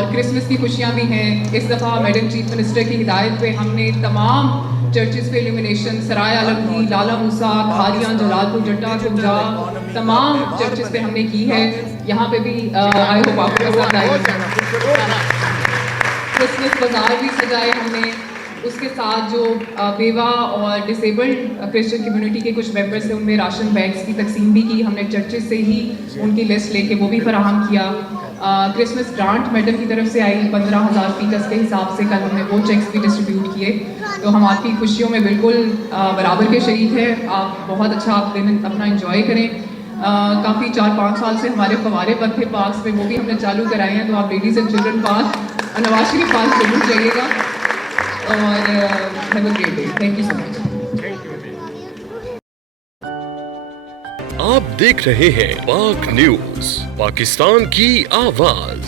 और क्रिसमस की खुशियाँ भी हैं। इस दफ़ा मैडम चीफ मिनिस्टर की हिदायत पे हमने तमाम चर्चेज़ पे इल्यूमिनेशन सराय आलमगीर, लाला मूसा, खारियाँ, जलालपुर, जट्टा, कुंजा, तमाम चर्चेज़ पे हमने की है। यहाँ पे भी आई होप आपको पसंद आई। क्रिसमस बाजार भी सजाए हमने। उसके साथ जो बेवा और डिसेबल्ड क्रिश्चियन कम्युनिटी के कुछ मेंबर्स थे उनमें राशन बैग्स की तकसीम भी की हमने। चर्चेस से ही उनकी लिस्ट लेके वो भी फराहम किया। क्रिसमस ग्रांट मैडम की तरफ से आई 15,000 फीकस के हिसाब से कल हमने वो चेक्स भी डिस्ट्रीब्यूट किए। तो हम आपकी खुशियों में बिल्कुल बराबर के शरीक हैं। आप बहुत अच्छा आप दिन अपना इंजॉय करें। काफ़ी 4-5 साल से हमारे फवारे बंद थे पार्क्स में, वो भी हमने चालू कराए हैं। तो आप लेडीज़ एंड चिल्ड्रन पार्क और नवाज शरीफ पार्क जरूर जाइएगा। और have a great day. Thank you so much. आप देख रहे हैं पाक न्यूज, पाकिस्तान की आवाज।